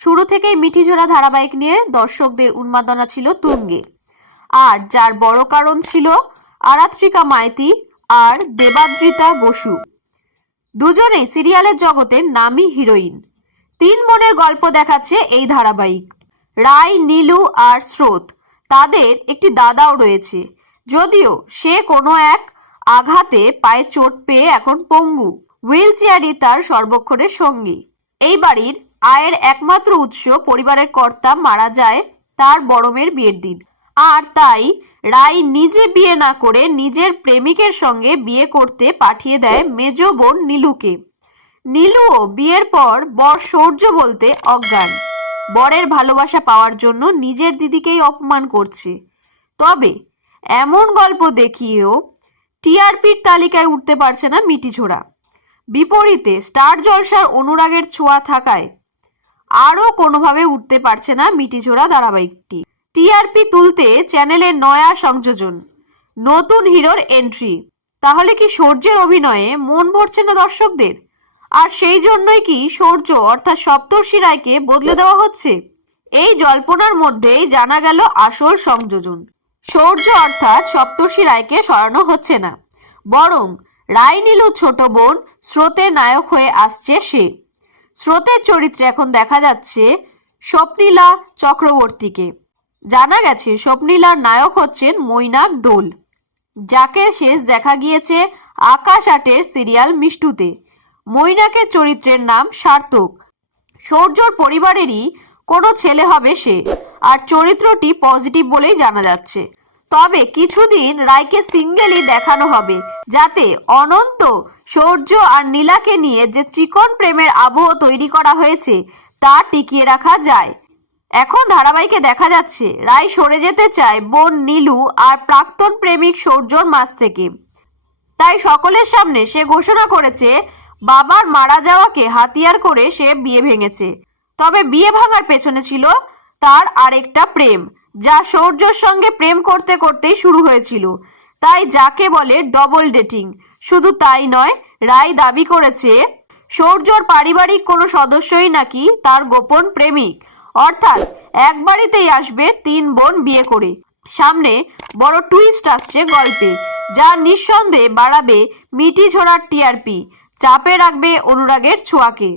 শুরু থেকেই মিঠিঝোড়া ধারাবাহিক নিয়ে দর্শকদের উন্মাদনা ছিল তুঙ্গে। আর যার বড় কারণ ছিল আরাত্রিকা মাইতি আর দেবাদ্রিতা বসু। দুজনেই সিরিয়ালের জগতে নামী হিরোইন। তিন মনের গল্প দেখাচ্ছে এই ধারাবাহিক। রায় নীলু আর স্রোত, তাদের একটি দাদাও রয়েছে। যদিও সে কোনো এক আঘাতে পায়ে চোট পেয়ে এখন পঙ্গু। হুইল চেয়ারই তার সর্বক্ষণের সঙ্গী। এই বাড়ির আয়ের একমাত্র উৎস পরিবারের কর্তা মারা যায় তার বড়মের বিয়ের দিন। আর তাই রায় নিজে বিয়ে না করে নিজের প্রেমিকের সঙ্গে বিয়ে করতে পাঠিয়ে দেয় মেজ বোন নীলুকে। নীলুও বিয়ের পর বর সৌর্য বলতে অজ্ঞান। বরের ভালোবাসা পাওয়ার জন্য নিজের দিদিকেই অপমান করছে। তবে এমন গল্প দেখিয়েও টিআরপির তালিকায় উঠতে পারছে না মিটিঝোড়া। বিপরীতে স্টার জলসার অনুরাগের ছোঁয়া থাকায় আরও কোনোভাবে উঠতে পারছে না মিটিঝোড়া ধারাবাহিকটি। টিআরপি তুলতে চ্যানেলের নয়া সংযোজন, নতুন হিরোর এন্ট্রি। তাহলে কি সূর্যের অভিনয়ে মন ভরছে না দর্শকদের? আর সেই জন্যই কি সূর্য অর্থাৎ সপ্তর্ষি রায়কে বদলে দেওয়া হচ্ছে? এই জল্পনার মধ্যেই জানা গেল আসল সংযোজন। সৌর্য অর্থাৎ সপ্তর্ষি রায়কে সরানো হচ্ছে না। বরং রায় নীলু ছোট বোন, স্রোতের নায়ক হয়ে আসছে সে। স্রোতের চরিত্রে এখন দেখা যাচ্ছে স্বপ্নীলা চক্রবর্তীকে। জানা গেছে, স্বপ্নীলার নায়ক হচ্ছেন মৈনাক ডোল, যাকে শেষ দেখা গিয়েছে আকাশ আটের সিরিয়াল মিষ্টুতে। মৈনাকের চরিত্রের নাম সার্থক। সৌর্যর পরিবারেরই কোনো ছেলে হবে সে, আর চরিত্রটি পজিটিভ বলেই জানা যাচ্ছে। তবে কিছুদিন রায়কে সিঙ্গেলই দেখানো হবে, যাতে অনন্ত, সৌর্য আর নীলাকে নিয়ে যে ত্রিকোণ প্রেমের আবহ তৈরি করা হয়েছে, তা টিকিয়ে রাখা যায়। এখন ধারাবাহিকে দেখা যাচ্ছে, রায় সরে যেতে চায় বোন নীলু আর প্রাক্তন প্রেমিক সৌর্যর মাস থেকে। তাই সকলের সামনে সে ঘোষণা করেছে, বাবার মারা যাওয়াকে হাতিয়ার করে সে বিয়ে ভেঙেছে। তবে বিয়ে ভাঙার পেছনে ছিল তার আরেকটা প্রেম। যা সৌর্যর সঙ্গে প্রেম করতে করতেই শুরু হয়েছিল। তাই যাকে বলে ডবল ডেটিং শুধু তাই নয়, রায় দাবি করেছে, সৌর্যর পারিবারিক কোনো সদস্যই নাকি তার গোপন প্রেমিক। অর্থাৎ এক বাড়িতেই আসবে তিন বোন বিয়ে করে। সামনে বড় টুইস্ট আসছে গল্পে, যা নিঃসন্দেহে বাড়াবে মিটি ঝোড়ার টিআরপি চাপে রাখবে অনুরাগের ছোঁয়াকে।